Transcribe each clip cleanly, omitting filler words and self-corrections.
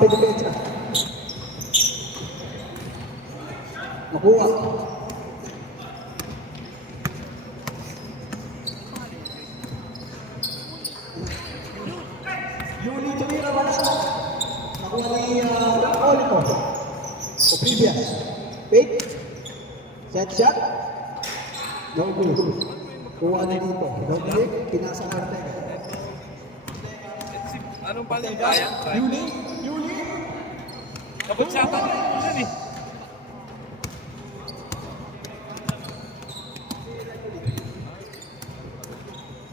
pedepecha. Nakuha. Yuli tumira wala. Nakuha ni Olito. Oblivia. Fake. Set shot. No good. Kuha na dito. Don't click. Pinasa ng Ortega. Anong palang bayan? Yuli. Kapagsapan na yun eh.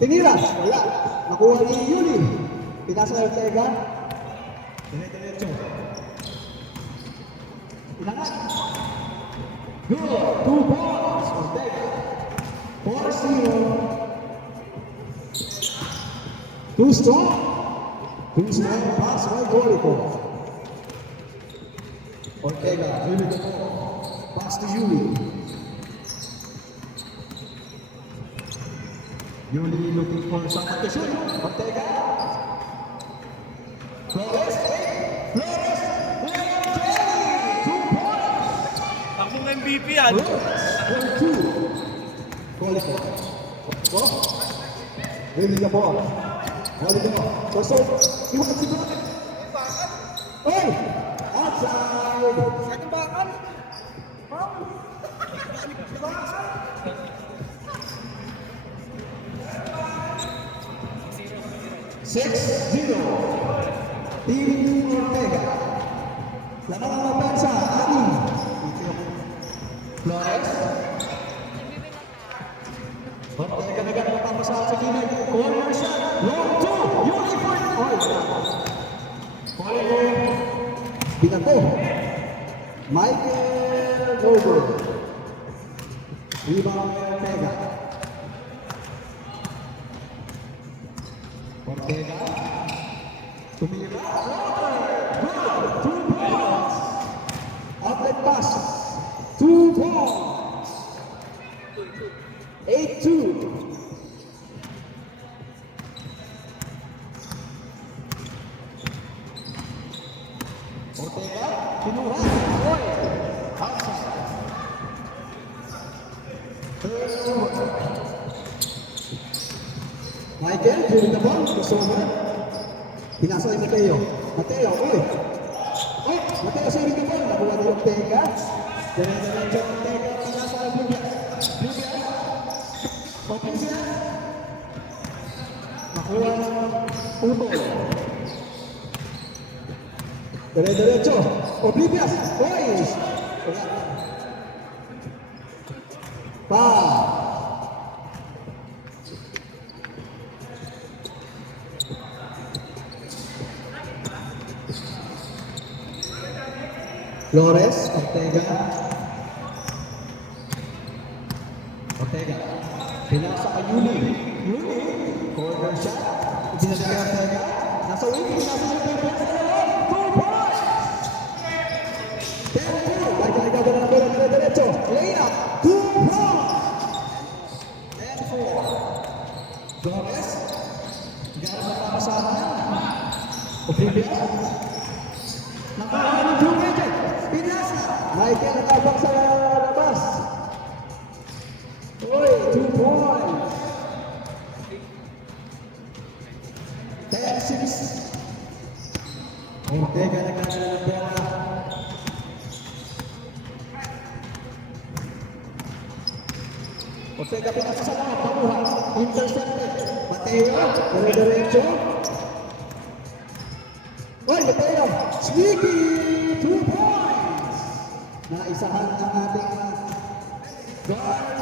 Tinira. Wala. Nakuha ni Yuli. Pinasa ng Ortega. Diretso. Inangat. Good. 2 balls. Ortega. 4-0. Too strong. Too strong. Pass by Olito. Ortega. Yuli the ball. Pass to Yuli. Yuli looking for someone to shoot. Ortega. Flores. Flores. 2 points. Akong MVP yan. Flores. 2. Olito. Go. Yuli the ball. Olito. So, iwan si Flores. Oh! Outside. Second bakan. Six, 0. Team Ortega. Laman ang mabansa, Ani. Flores. Ortega na gano'n mapapasahan sa gilid. Corner shot. Long 2. Uniform. Oliver. Binato. Michael Goldberg. Rebound Ortega. Ortega. Tumira. Good. 2 points. Outlet pass. 2 points. 8-2. Ortega. Kinuha. Oy. Outside. Turnover. Michael, during the ball, Kasoma. Pinasa ni Mateo. Mateo, oy! Oy! Mateo sa ring the ball. Nakuha ni Ortega. Diretso Ortega. Pinasa ni Blubia. Blubia. Opensya. Nakuha ng Utol. Diretso. Oblivious. Oy! Foul. Flores, Ortega. Ortega. Pinasa kay Yuli. Yuli. Corner shot. Ibinasa kay Ortega. Nasa wing. Pinasa kay Ortega. 2 points! 10-2. Baik na gagawin ng bola ng diretso. Layup. 2 points! 10-4. Flores. Gano'n mapapasahan. Oblivia. Nakuha ng Blue Jacket. Pinasa. Michael nakabak sa labas. Uy, 2 points. 10-6. Ortega nagkakaroon ng bola. Ortega pinasa sa lahat. Pakuha. Intercepted. Mateo. Diretso. Uy, Mateo. Sneaky. 2 points. Naisahan ang ating guard.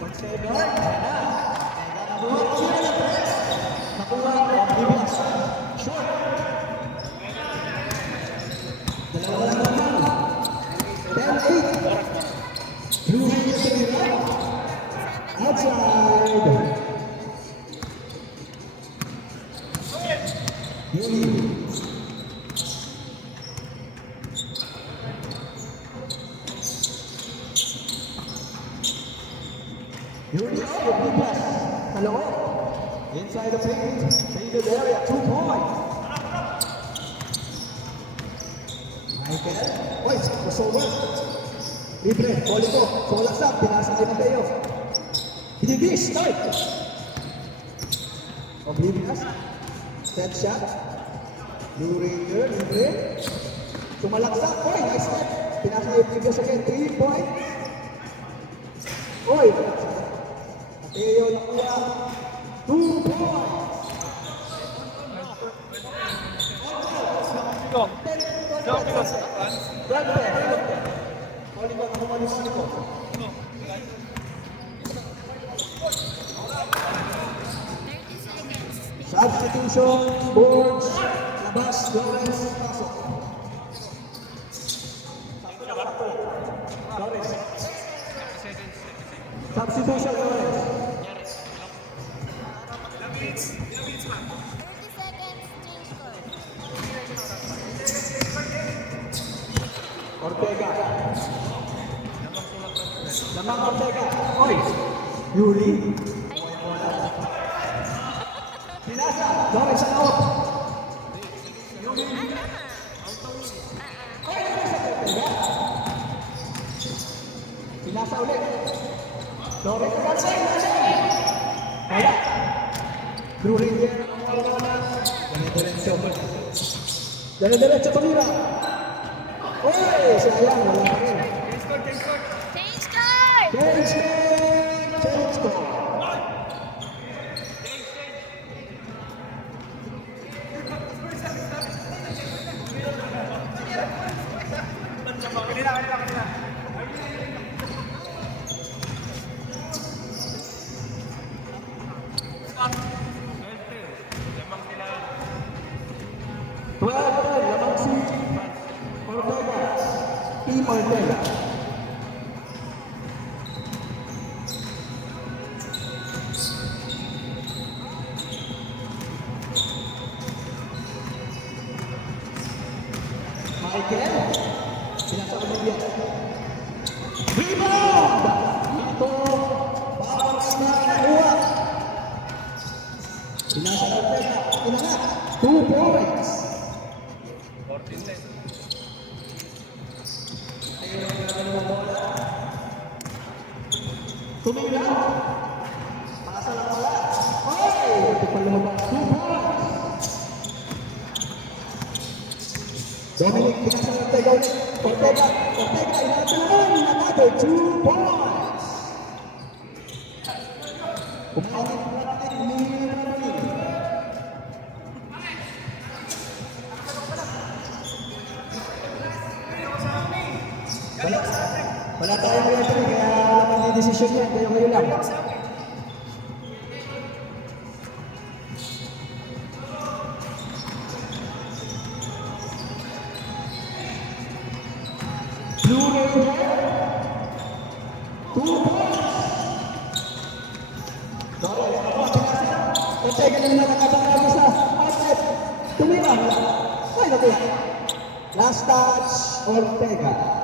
Ortega. Nakuha ang Dimas. Short. Dalawa lang naman. 10-8. Blue Jacket. Outside. Yuli. Yuli, oh, good pass. Hello. Inside the paint. Change the area, 2 points. Michael, oy, crossover. Libre, Polico, Solaksak, pinasa kay Mateo. Binibis, start. Oblivious, set shot. Blue Ranger, libre. Sumalaksak, oy, nice step. Pinasa kay Oblivious again, 3 points. Oy, Mateo nakuha, 2 points. Substitution, boards, labas, Lawrence, pasok. Lawrence. Substitution, Lawrence. 30 seconds, change court. Ortega. Lamang Ortega. Oy! Yuri. Pinasa. Lawrence ang out. Yuri. Oy! Ortega. Pinasa ulit. Lawrence ang out. Wala. Blue Ranger. Diretso. Diretso tumira. Oy! Sayang. Wala ka rin. Change court! Change game! Change game! Lamang si Ortega. Team Ortega. Michael. Pinasa Olivia. Rebound! Ito. Bounce na nakuha. Pinasa Ortega. Inangat. 2 points. 14 10. Tumila. Pasa lang wala. Oy! Ito pa lumabas. 2 points. Dominic, pinasa Ortega ulit. Ortega, inangat naman. Another 2 points. Umainit natin. Umihingi na naman. Wala tayong referee, kaya wala pang di-decision yan. Kayo lang. Blue Ranger. 2 points. Lawrence, ako, pinasa. Ortega na nakakabang sa outlet. Tumira. Ay, nakuha. Last touch, Ortega.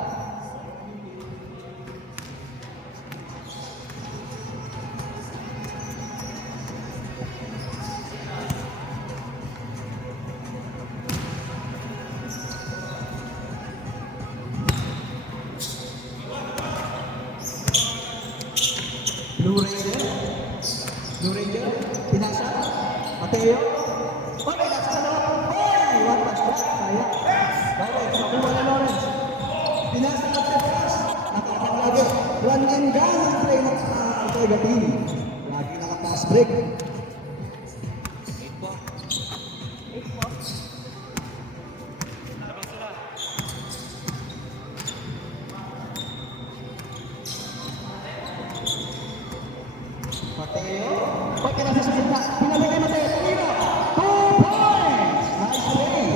Blue Ranger, pinasa, Mateo, okay, nasa sa loob, hey, what was that, sayang, Lawrence, nakuha na Lawrence, pinasa at the first, nakakang lagi, run and gun ang play ng Ortega team, lagi nakapass break, Mateo, okay na sa gitna, pinalagay Mateo, Tumira, 2 points! Nice play!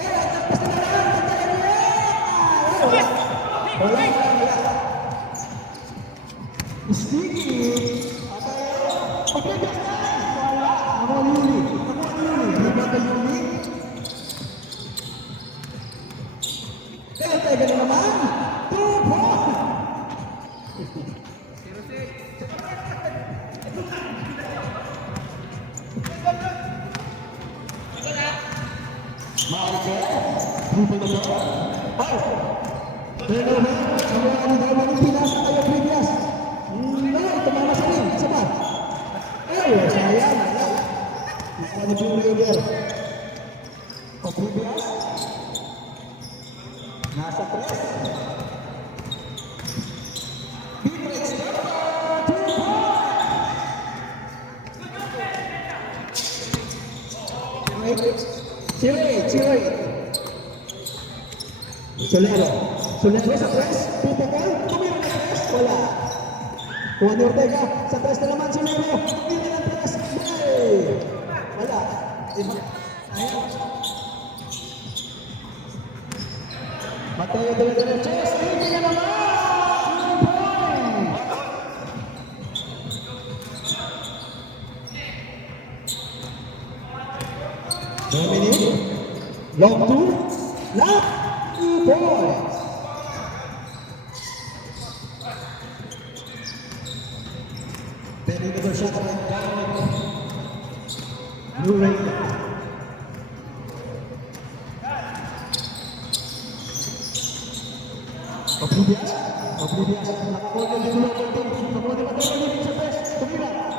Eh, tapos na lang, tagtagan mo yan! Wala. Sticky! Mateo, okay, Michael. Triple na siya. Out. Turnover. Nakuha ni Dominic. Pinasa kayo previous. No, tumama sa ring. Isa ba? Ay, sayang. Nakuha ni Blue Raider. O previous. Nasa press. Big breaks. Chile. Solero sa press. Pupukol. Tumira ng press. Wala. Juan Ortega. Sa press na naman. Solero. Tumira ng press. Wala. Ayaw. Mateo de la derecha. Tingin na naman. Dominic, long two, left, 2 points. Pending the shot by Dominic. Blue Raider. Oblivious, nakakuha ng dulo ng team. Nakakuha ng Dominic sa press. Tumira.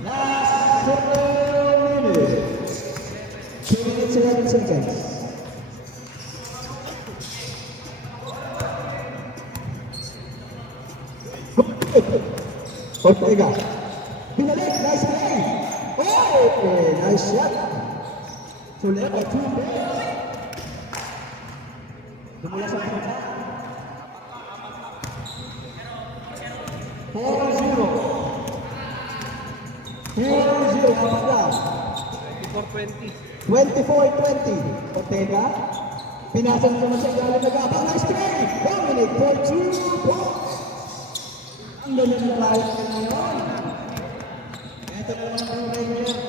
Last 4 minutes. 2 minutes and 11 seconds. Ortega. Binalik. Nice play. Oh, nice shot. Solero, 2 points. Dumula sa pinaka. 4-0. 4-0, apat lang. 24-20. 24-20. Ortega. Pinasan naman siya galing nag-abang. Nice play. Dominic for 2 points. Ang ganda ng lahat na ngayon. Ito na naman ang Blue Raider.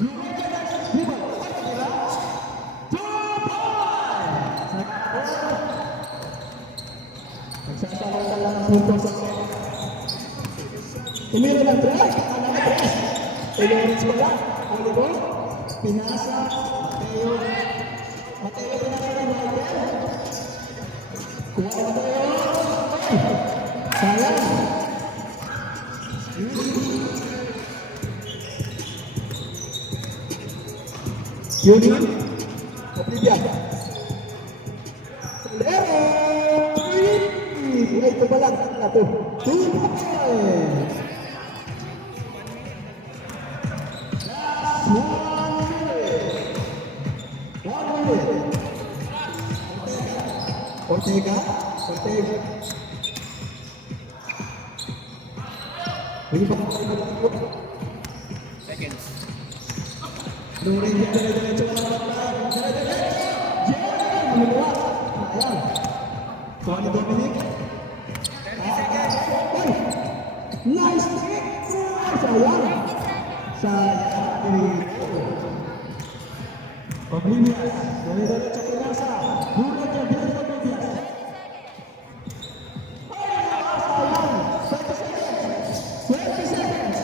Blue Raider next. Hibal. Ano nila? 2 points. Nagsasawang lang ang puntos sa kanya. Tumira ng tres. Ano na tres? Ilorits wala. Ang libon. Pinasa. Mateo pinasa ng Michael. Kuha na Mateo. Sayang. Union. Oblivion. Solero. Ito pa lang. Ito. 2 points. Last 1 minute. 1 minute. Ortega. Ini pa Seconds. Blue Raider dire-diretso na naman. Dire-diretso. Yeah! Lumiwa. Ayan. Kuha ni Dominic. 30 seconds. Ay! Nice kick! Sayang. Oblivious. Dire-diretso pinasa. Blue Raider dire-diretso Oblivious. Sayang. 20 seconds.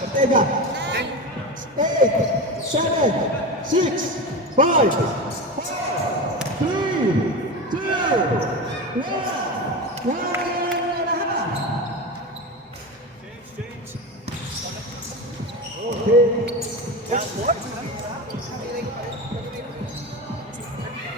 Ortega. 8, 7, 6, 5, 4, 3, 2, 1. Okay.